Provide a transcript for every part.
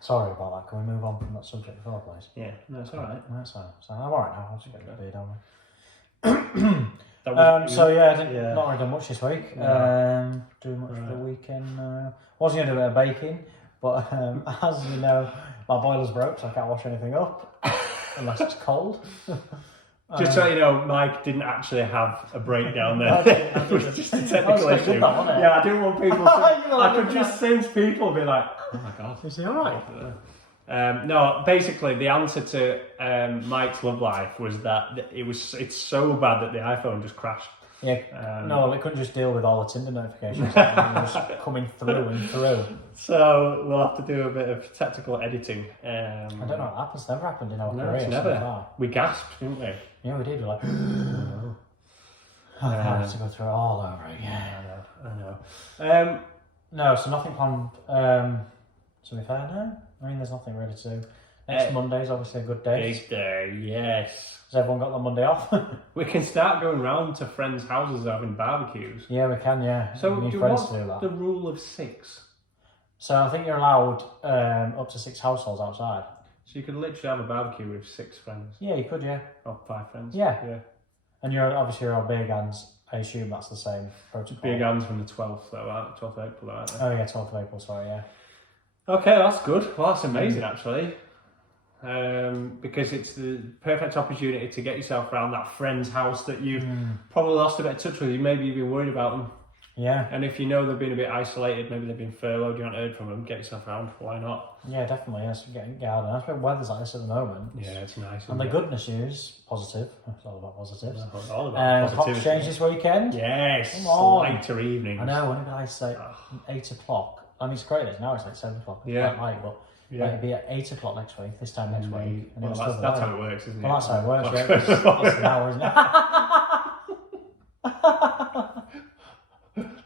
Sorry about that. Can we move on from that subject before, please? Yeah, no, it's alright. That's fine. So I'm alright now. I'll just get the beard on me. So yeah, not really done much this week. No. Doing much for the weekend. Was going to do a bit of baking, but as you know, my boiler's broke, so I can't wash anything up unless it's cold. Just so you know, Mike didn't actually have a breakdown there. It was just a technical issue. Yeah, I didn't want people to... I could just sense people be like, oh my God. Is he alright? No, basically the answer to Mike's love life was that it's so bad that the iPhone just crashed. Yeah, no, it couldn't just deal with all the Tinder notifications that were just coming through and through. So we'll have to do a bit of technical editing. I don't know what happens. Never happened in our No, career. it's never. So far. We gasped, didn't we? Yeah, we did. We're like, oh, I have to go through it all over again. I know. No, so nothing planned. To be fair, no. I mean, there's nothing really to do. Next Monday's obviously a good day. Big day, yes. Has everyone got the Monday off? We can start going round to friends' houses having barbecues. Yeah, we can, yeah. So we need do you friends want to do that. the rule of 6? So I think you're allowed up to 6 households outside. So you could literally have a barbecue with 6 friends. Yeah, you could, yeah. Or 5 friends. Yeah. Yeah. And you're all beer guns. I assume that's the same protocol. Beer guns from the 12th, though, aren't they? 12th of April, aren't they? Oh, yeah, 12th of April, sorry, yeah. Okay, that's good. Well, that's amazing, actually. Because it's the perfect opportunity to get yourself around that friend's house that you've probably lost a bit of touch with. Maybe you've been worried about them. Yeah. And if you know they've been a bit isolated, maybe they've been furloughed, you haven't heard from them, get yourself around. Why not? Yeah, definitely. Yes, getting out. That's why weather's like this at the moment. Yeah, it's nice. And the goodness news, positive. It's all about positives. It's all about Clock's positivity. changed this weekend. Yes, Come on. later evenings. I know, when it was like 8 o'clock. I mean, it's great. Now it's like 7 o'clock. It's Yeah. quite late, but Yeah. it'll be at 8 o'clock next week, this time next week. And Well, it was that's still how it works, isn't it? Well, that's how it works, yeah. It's an hour, isn't it?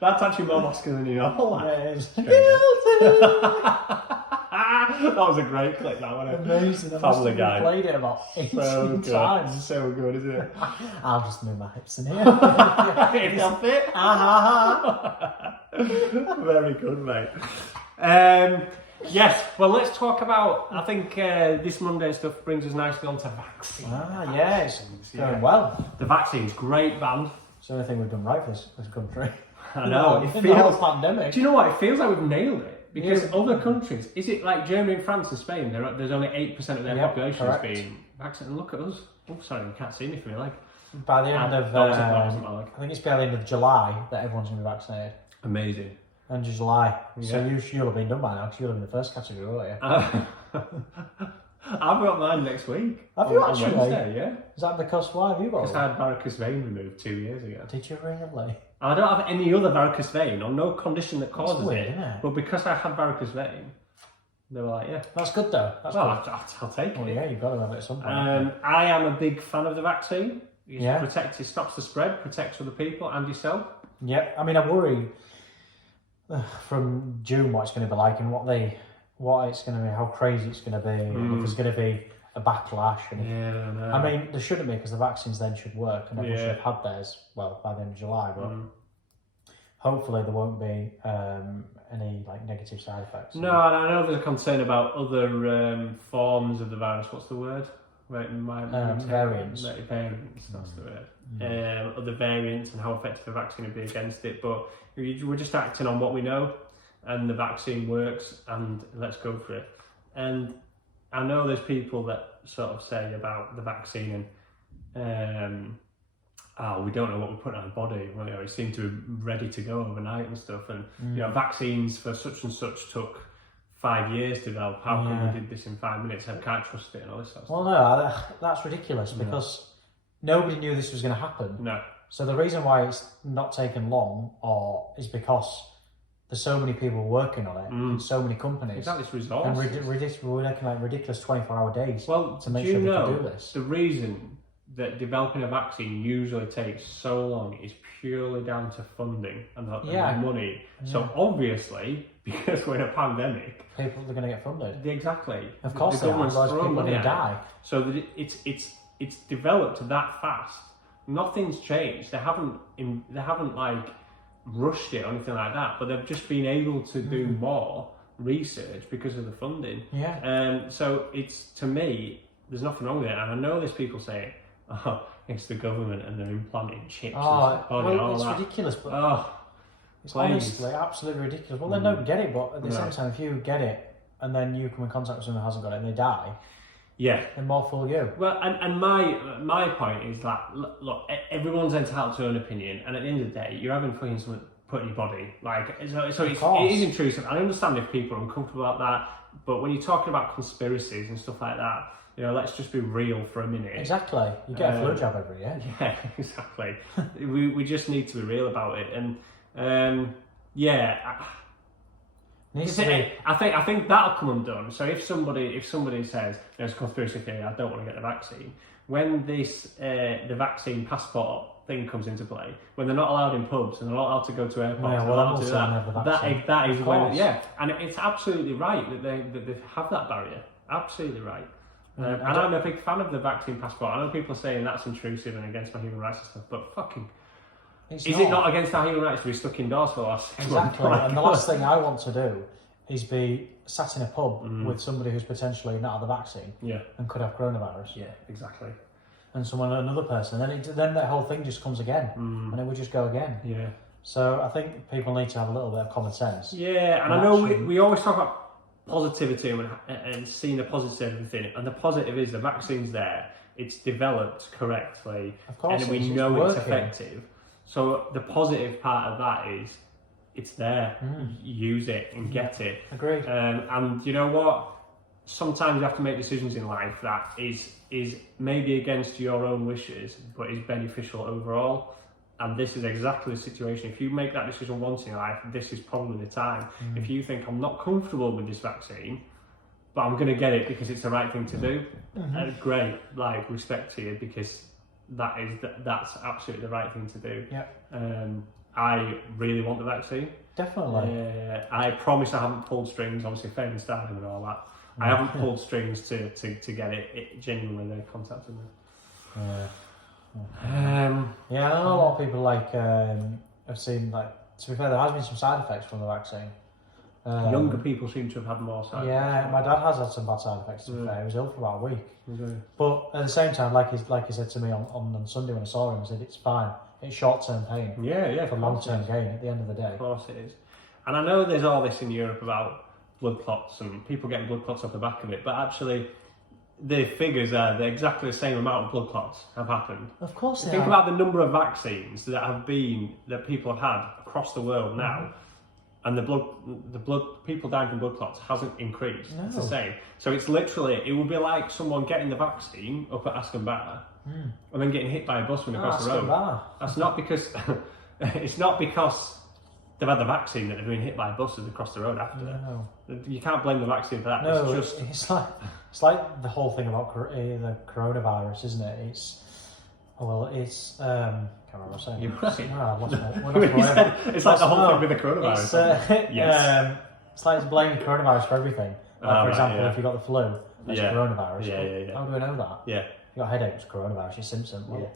That's actually more masculine than you know. Yeah, it is. That was a great clip, that wasn't it? Amazing. Family Guy. Played it about 18 times. So good, isn't it? I'll just move my hips in here. If they'll fit. Very good, mate. Yes, well, let's talk about, I think this Monday stuff brings us nicely onto vaccine. Yeah, it's going well. The vaccine's great, band. It's the only thing we've done right for this country. I know. It feels the whole pandemic. Do you know what? It feels like we've nailed it. Because other countries, is it like Germany and France and Spain, there's only 8% of their population has been vaccinated. Look at us. Oh, sorry, we can't see me from here. Like, by the end of, I think it's by the end of July that everyone's going to be vaccinated. Amazing. End of July. Yeah. So you'll have been done by now because you'll have been the first category, won't you? I've got mine next week. Have you on actually? Wednesday, yeah. Is that because why have you got Because I had varicose vein removed 2 years ago. Did you really? I don't have any other varicose vein or no condition that causes That's weird, it. isn't it? But because I had varicose vein, they were like, yeah. That's good though. That's Well, good. I'll take Well, it. yeah, you've got to have it at some point. I am a big fan of the vaccine. Yeah. It stops the spread, protects other people and yourself. Yep. I mean, I worry from June what it's going to be like and what it's going to be, how crazy it's going to be, and if there's going to be a backlash. And Yeah, I know. I mean, there shouldn't be because the vaccines then should work and everyone should have had theirs, well, by the end of July. But hopefully there won't be any like negative side effects. No, and I know there's a concern about other forms of the virus. What's the word? Variants. Variants, that's the word. Other variants and how effective the vaccine would be against it. But we're just acting on what we know, and the vaccine works, and let's go for it. And I know there's people that sort of say about the vaccine and we don't know what we put in our body. Well, it seemed to be ready to go overnight and stuff. And vaccines for such and such took 5 years to develop. How come we did this in 5 minutes? I can't trust it and all this sort of stuff. Well, no, that's ridiculous because nobody knew this was going to happen. No. So the reason why it's not taken long is because there's so many people working on it and so many companies. Exactly, it's And resources. we're working like ridiculous 24-hour days Well, to make do sure you they know can do this. the reason that developing a vaccine usually takes so long is purely down to funding and the money. So obviously, because we're in a pandemic, People are going to get funded. exactly. Of course, the government's otherwise throwing people are money going to at it. die. So that it's developed that fast. Nothing's changed. They haven't like rushed it or anything like that. But they've just been able to do more research because of the funding. Yeah. So it's, to me, there's nothing wrong with it. And I know there's people saying, oh, it's the government and they're implanting chips and stuff on and all it's that. ridiculous, but it's please. honestly absolutely ridiculous. Well, they don't get it, but at the same time, if you get it and then you come in contact with someone who hasn't got it and they die, then more fool you. Well, and my point is that, look, everyone's entitled to their own opinion, and at the end of the day, you're having fucking something put in your body. Like, so it is intrusive. I understand if people are uncomfortable about that, but when you're talking about conspiracies and stuff like that, let's just be real for a minute. Exactly. You get a flu jab every year. Yeah, exactly. we just need to be real about it, and I think that'll come undone. So if somebody says there's a conspiracy theory, I don't want to get the vaccine, when this the vaccine passport thing comes into play, when they're not allowed in pubs and they're not allowed to go to airports, that is when and it's absolutely right that they have that barrier. Absolutely right. And I'm a big fan of the vaccine passport. I know people are saying that's intrusive and against my human rights and stuff, but fucking. Is it not against our human rights to be stuck indoors for the last 6 months? Exactly. And the last thing I want to do is be sat in a pub with somebody who's potentially not had the vaccine and could have coronavirus. Yeah, exactly. And another person, then that whole thing just comes again, and it would just go again. Yeah. So I think people need to have a little bit of common sense. Yeah, and I know we always talk about positivity and seeing the positive in everything, and the positive is the vaccine's there, it's developed correctly, of course, and we know it's effective. So the positive part of that is it's there. Use it and get it. Agreed. And you know what? Sometimes you have to make decisions in life that is maybe against your own wishes, but is beneficial overall. And this is exactly the situation. If you make that decision once in your life, this is probably the time. If you think, I'm not comfortable with this vaccine, but I'm going to get it because it's the right thing to do, great, like, respect to you, because that's absolutely the right thing to do. Yeah. I really want the vaccine. Definitely. I promise I haven't pulled strings, obviously fair and starting and all that. I haven't pulled strings to get it. It genuinely, they contacted me. I know a lot of people have seen, to be fair, there has been some side effects from the vaccine. Younger people seem to have had more side effects. Yeah, my dad has had some bad side effects, to be fair. He was ill for about a week. But at the same time, like he said to me on Sunday when I saw him, he said it's fine. It's short-term pain. Yeah, for long-term gain at the end of the day. Of course it is. And I know there's all this in Europe about blood clots and people getting blood clots off the back of it, but actually the figures are exactly the same amount of blood clots have happened. Of course they Think about the number of vaccines that people have had across the world now, and the blood people dying from blood clots hasn't increased. No. It's the same. So it's literally, it would be like someone getting the vaccine up at Aston Bar and then getting hit by a bus when they cross the road. That's not because it's not because they've had the vaccine that they're being hit by a bus as they cross the road after. No. You can't blame the vaccine for that. No, it's like the whole thing about the coronavirus, isn't it? It's can't remember what I'm saying. You're right. No, it's like the whole thing with the coronavirus. Yes. It's like blaming coronavirus for everything. For example, if you got the flu, that's coronavirus. Yeah. How do we know that? Yeah. You got a headache, it's coronavirus. You're symptom. Well,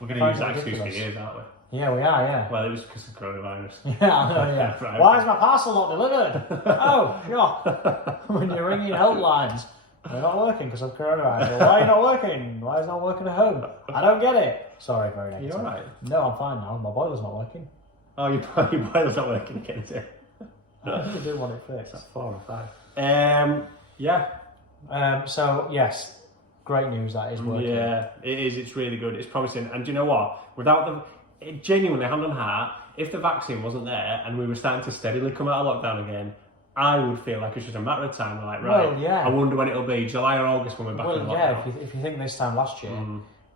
we're going to use that excuse for years, aren't we? Yeah, we are. Yeah. Well, it was because of coronavirus. Yeah, I know. Yeah. Right. Why is my parcel not delivered? Oh, God. When you're ringing helplines, they're not working because of coronavirus. Well, why are you not working? Why is it not working at home? I don't get it. Sorry, very negative. You're all right. No, I'm fine now. My boiler's not working. Oh, your boiler's not working again, is it? I really do want it fixed. That's 4 or 5. Yeah. So yes, great news that is working. Yeah, it is. It's really good. It's promising. And do you know what? Without genuinely, hand on heart, if the vaccine wasn't there and we were starting to steadily come out of lockdown again, I would feel like it's just a matter of time. Like, right, well, yeah. I wonder when it'll be, July or August when we're back in lockdown. Yeah, if you think this time last year,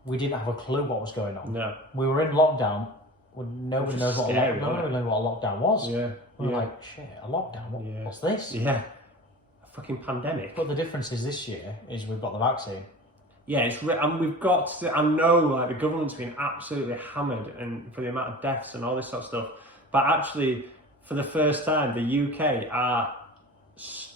we didn't have a clue what was going on. No. We were in lockdown. Nobody knows what a lockdown was. Yeah. We were like, shit, a lockdown? What's this? Yeah. A fucking pandemic. But the difference is this year is we've got the vaccine. Yeah, and we've got to, I know like the government's been absolutely hammered and for the amount of deaths and all this sort of stuff, but actually for the first time the UK are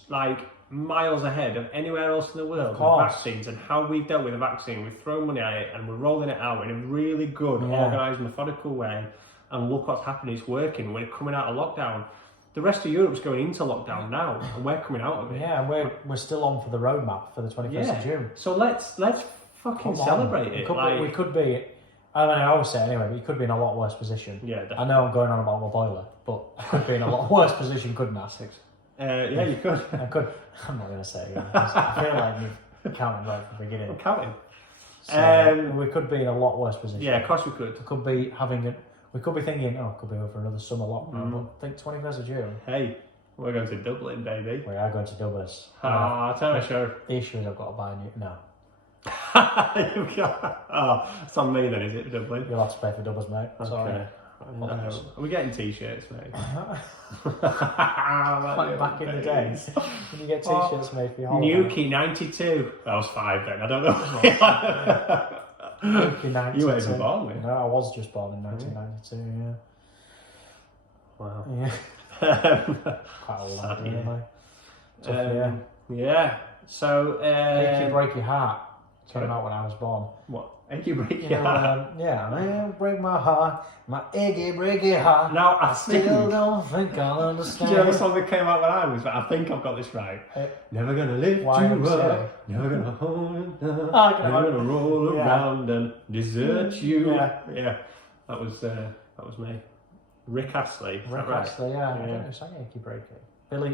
like miles ahead of anywhere else in the world with vaccines and how we've dealt with the vaccine. We've thrown money at it and we're rolling it out in a really good, organised, methodical way, and look what's happening, it's working. We're coming out of lockdown. The rest of Europe's going into lockdown now, and we're coming out of it. Yeah, and we're still on for the roadmap for the 21st of June. So let's fucking celebrate it. We could be. I mean, I always say anyway, but you could be in a lot worse position. Yeah, definitely. I know I'm going on about my boiler, but I could be in a lot worse position, couldn't I? Yeah, you could. I could. I'm not going to say it. I feel like you've counted right from the beginning. I'm counting. So we could be in a lot worse position. Yeah, of course we could. We could be thinking, it could be over another summer lockdown. But think 21st of June. Hey, we're going to Dublin, baby. We are going to Dublin. Tell me, sure. The issue is I've got to buy a new. No. It's on me then, is it, Dublin? You'll have to pay for doubles, mate. Sorry. Okay. Are we getting t-shirts, mate? Like back in the days, when you get t-shirts made for your holiday. Newquay 92. I was 5 then, I don't know. Newquay 92. You weren't even born, mate. No, I was just born in 1992, yeah. Wow. Yeah. Quite old, Sad, really. yeah. Tough, yeah. Yeah. So, Achy Breaky Heart came sorry? out when I was born. What? Achy Breaky You know, Heart? yeah, break my heart, my achy breaky heart. Now, I Still don't think I'll understand. Do you know the song that came out when I was? I think I've got this right. Never gonna lift you YMCA. up. Never gonna hold you down. Oh, Never gonna roll Yeah. around and desert you. Yeah. That was me. Rick Astley. Is Rick that right? Astley, yeah. I don't know who sang Achy Breaky.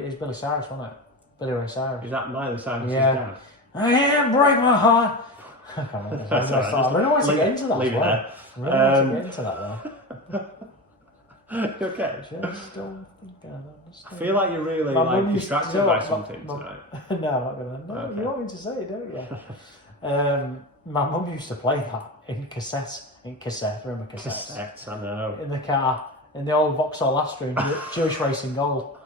It's Billy Cyrus, wasn't it? Billy Ray Cyrus. Is that Miley Cyrus's Yeah. dad? I can't break my heart. I can't remember. That's all right, I really want to get into that. leave it as well. there. I really want to get into that though. Okay. Just don't think I I understand. feel like you're really My mum used to- distracted you know by what, something my- tonight. No, I'm not gonna. No, Okay. you want me to say it, don't you? My mum used to play that in cassette. Remember cassettes? Cassettes, I know. In the car, in the old Vauxhall Astra in Jewish Racing Gold.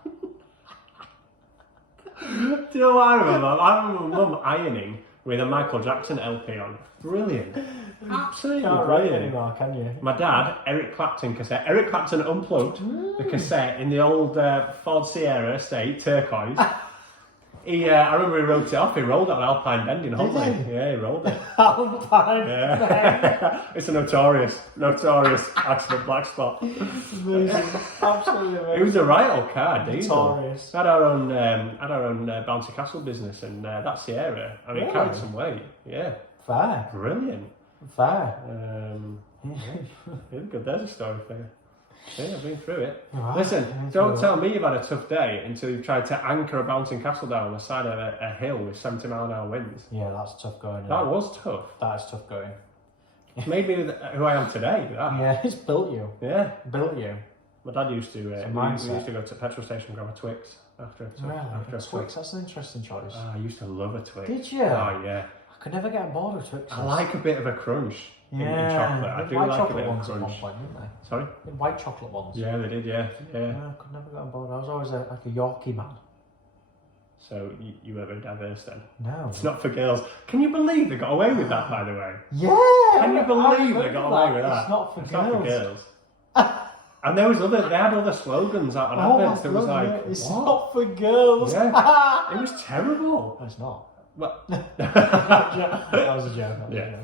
Do you know what I remember? I remember Mum ironing with a Michael Jackson LP on. Brilliant. Absolutely Can't write brilliant. anymore, can you? My dad, Eric Clapton cassette. Eric Clapton unplugged the cassette in the old Ford Sierra estate, turquoise. I remember he wrote it off. He rolled it on Alpine Bend in Huntley. he? Yeah, he rolled it. Alpine. Yeah. It's a notorious accident black spot. Amazing. Absolutely amazing. It was a right old car, diesel. Notorious. Had our own bouncy castle business, and that Sierra. I mean, it carried some weight. Yeah, Fair. brilliant. Fair. Yeah, good. There's a story for you. Yeah, I've been through it. Right. Listen, don't tell me you've had a tough day until you've tried to anchor a bouncing castle down the side of a hill with 70-mile-an-hour winds. Yeah, that's tough going. That was tough. That is tough going. It's made me who I am today. That. Yeah, it's built you. Yeah. Built you. My dad used to. It's a We mindset. used to go to the petrol station and grab a Twix after a Really? after a Twix, that's an interesting choice. I used to love a Twix. Did you? Oh yeah. I could never get on board with Twix. I like a bit of a crunch in chocolate. I the do white like a chocolate bit of a ones at one crunch. point, didn't they? Sorry? The white chocolate ones. Yeah, they did. Yeah. I could never get on board. I was always like a Yorkie man. So you were very diverse then. No. It's not for girls. Can you believe they got away with that? By the way. Yeah. Can you I believe they remember got away with that? It's not for It's girls. not for girls. And they had other slogans out on Oh adverts. my There was God, like, yeah, it's what? not for girls. Yeah. It was terrible. No, it's not. Well, that was a joke. Yeah.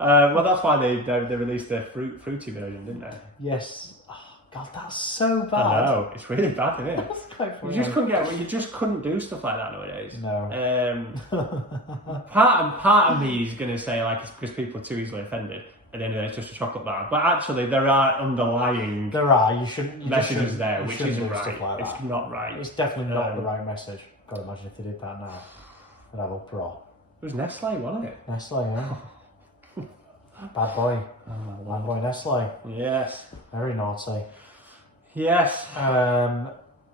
Well, that's why they released the fruity version, didn't they? Yes. Oh, God, that's so bad. I know, it's really bad, isn't it? That's quite You funny. just couldn't do stuff like that nowadays. No. Part of me is going to say like it's because people are too easily offended, and then it's just a chocolate bar. But actually, there are underlying There are. You shouldn't. You just messages shouldn't- there, you which shouldn't isn't do right. stuff like It's that. not right. It's definitely not the right message. God, imagine if they did that now. I'd have a pro. It was Nestle, wasn't it? Nestle, yeah. Bad boy. Bad boy Nestle. Yes. Very naughty. Yes.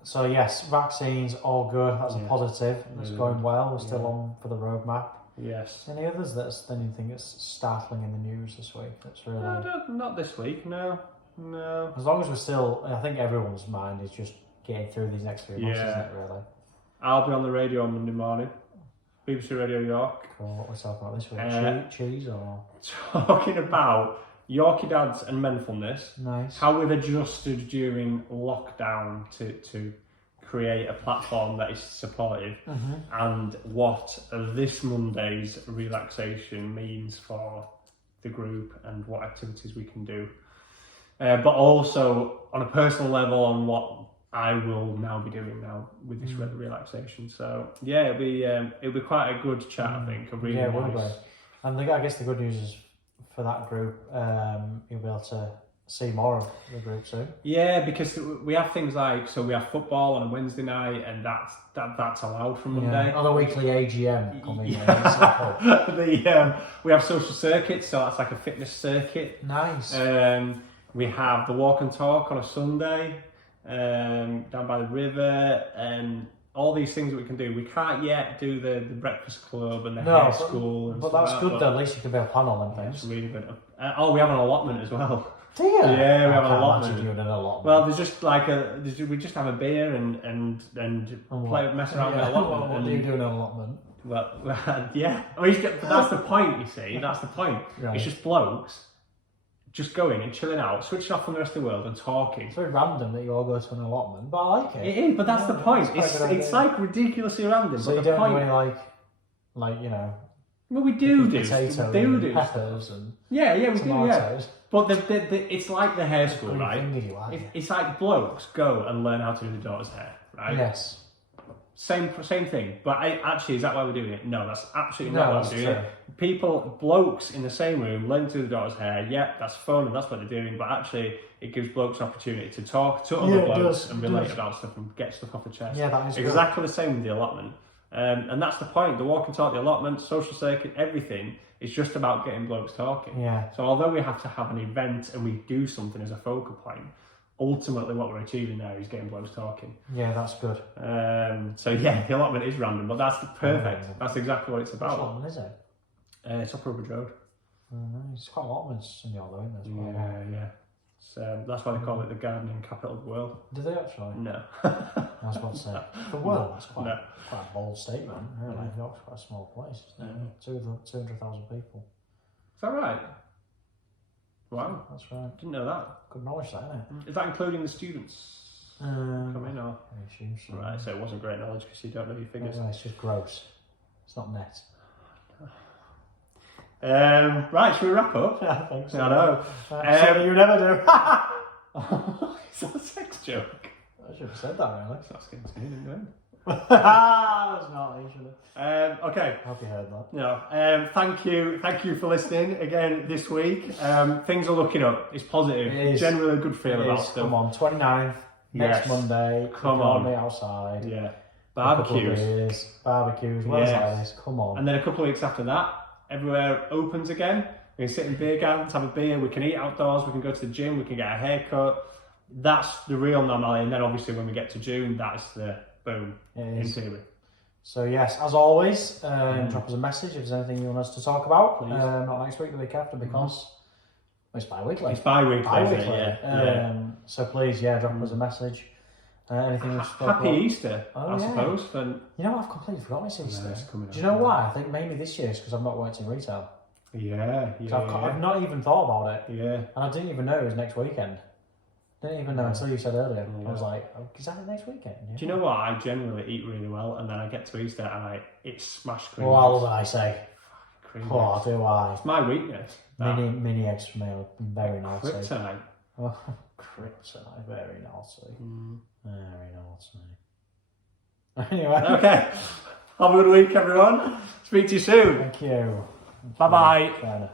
So yes, vaccines, all good. That's a positive. It's Mm. going well. We're still on for the roadmap. Yes. Any others anything that's startling in the news this week? That's really... No, not this week. No. As long as we're still... I think everyone's mind is just getting through these next few months, Yeah. isn't it, really? I'll be on the radio on Monday morning. BBC Radio York. Cool. What we're talking about this week? Cheese or... Talking about Yorkie dads and menfulness. Nice. How we've adjusted during lockdown to create a platform that is supportive, and what this Monday's relaxation means for the group and what activities we can do. But also on a personal level on what I will now be doing now with this relaxation. So yeah, it'll be quite a good chat. I think a really Yeah, it will nice. be. And I guess the good news is for that group, you'll be able to see more of the group soon. Yeah, because we have things like, so we have football on a Wednesday night, and that's allowed from Monday. Yeah. On the weekly AGM coming We have social circuits, so that's like a fitness circuit. Nice. We have the walk and talk on a Sunday, down by the river, and all these things that we can do. We can't yet do the breakfast club and the hair school. But that's good though, at least you can be able to plan on them It's things. really good. We have an allotment as well. Do you? Yeah, we have I an can't allotment. imagine doing an allotment. Well, there's just like we just have a beer and mess around with allotment. What do you do in an allotment? Well, yeah. I mean, but that's the point, you see. That's the point. Right. It's just blokes just going and chilling out, switching off from the rest of the world and talking. It's very random that you all go to an allotment, but I like it. It is, but that's the point. It's quite a good It's idea. like ridiculously random. So but you the don't point, do any like you know, well, we do potatoes do and peppers and Yeah, we do. Yeah, tomatoes. but it's like the hair school, Green right? finger you are. It's like blokes go and learn how to do the daughter's hair, right? Yes. Same thing. But actually, is that why we're doing it? No, that's absolutely No, not why that's we're doing true. it. Blokes in the same room learn to do the daughter's hair. Yeah, that's fun and that's what they're doing. But actually, it gives blokes an opportunity to talk to other Yeah, it blokes does, and it relate does. about stuff and get stuff off the chest. Yeah, that is good. exactly the same with the allotment. And that's the point. The walk and talk, the allotment, social circuit, everything is just about getting blokes talking. Yeah. So although we have to have an event and we do something as a focal point, ultimately what we're achieving there is getting blokes talking. Yeah, that's good. So yeah, the allotment is random, but that's perfect. Yeah. That's exactly what it's Which about. allotment is it? It's up Rubber Road. It's quite allotments in the other end as well. Yeah. So that's why they call it the gardening capital of the world. Do they actually? No. I was about to say. The world, that's quite, No. quite a bold statement, really. York's quite a small place, isn't it? 200,000 people. Is that right? Wow. That's right. Didn't know that. Good knowledge, that, isn't it? Is that including the students coming or? I assume so. Right, so it wasn't great knowledge because you don't know your figures. No, it's just gross. It's not net. Right, should we wrap up? I think so. I know. Something you never do. Is that a sex joke? I should have said that, really. That's getting to me, didn't That's not, you should have. Okay. I hope you heard that. No. Thank you for listening again this week. Things are looking up. It's positive. It is. Generally a good feel It about is. stuff. Come on, 29th, next Yes. Monday. Come we can all on. meet outside. Yeah. A couple of Barbecues. beers, barbecues, well Yes. like this. Come on. And then a couple of weeks after that, everywhere opens again. We can sit in beer gardens, have a beer, we can eat outdoors, we can go to the gym, we can get a haircut. That's the real normality. And then obviously when we get to June, that's the boom, It in is. theory. So yes, as always, drop us a message if there's anything you want us to talk about. Please. Not next week, the week after, because it's bi-weekly. It's bi-weekly, isn't it? Yeah. So please, drop us a message. Anything we've spoke Happy about. Easter, Oh, I yeah. suppose. And You know what? I've completely forgotten it's Easter. it's coming Do you up, know yeah. why? I think mainly this year is because I've not worked in retail. I've not even thought about it. Yeah. And I didn't even know it was next weekend. Didn't even know until you said earlier. Yeah. I was like, oh, is that the next weekend? Yeah. Do you know what? I generally eat really well, and then I get to Easter and it's smashed cream. Well, what I say? Cream Oh, eggs. do I? It's my weakness. that. Mini eggs for me are very naughty. Kryptonite. Oh, kryptonite, very naughty. Very naughty. Anyway. Okay. Have a good week, everyone. Speak to you soon. Thank you. Bye-bye. Bye now.